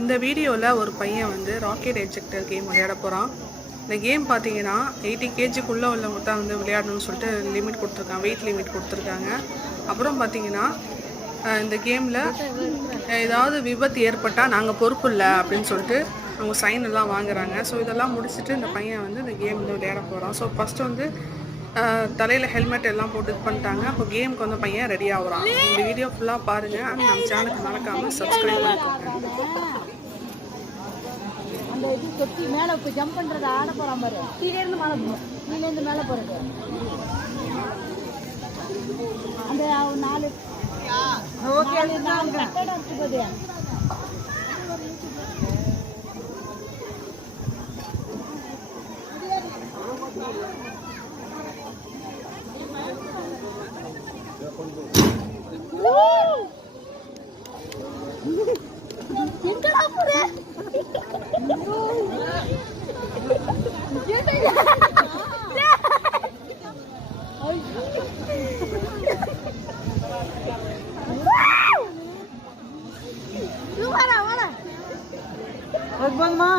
இந்த வீடியோவில் ஒரு பையன் வந்து ராக்கெட் எஜெக்டர் கேம் விளையாட போகிறான். இந்த கேம் பார்த்தீங்கன்னா 80 kgக்குள்ளே உள்ளவங்க தான் வந்து விளையாடணும்னு சொல்லிட்டு லிமிட் கொடுத்துருக்காங்க, வெயிட் லிமிட் கொடுத்துருக்காங்க. அப்புறம் பார்த்தீங்கன்னா இந்த கேமில் ஏதாவது விபத்து ஏற்பட்டால் நாங்கள் பொறுப்பு இல்லை அப்படின்னு சொல்லிட்டு அவங்க சைன் எல்லாம் வாங்குறாங்க. ஸோ இதெல்லாம் முடிச்சுட்டு இந்த பையன் வந்து இந்த கேம் வந்து விளையாட போகிறான். ஸோ ஃபஸ்ட்டு வந்து தலையில் ஹெல்மெட் எல்லாம் போட்டு இது பண்ணிட்டாங்க. அப்போ கேமுக்கு வந்து பையன் ரெடி ஆகுறான். இந்த வீடியோ ஃபுல்லாக பாருங்கள். அண்ட் நம்ம சேனலுக்கு மறக்காமல் சப்ஸ்கிரைப் பண்ணிக்கோங்க. அந்த இது தொட்டி மேலே இப்போ ஜம்ப் பண்ணுறது ஆட போகிறான் பாரு. கீழேருந்து மேலே போகும், கீழேருந்து மேலே போகிறது. அந்த 4 கட்டடம் இருக்குது. எங்கடா போற? எம்மா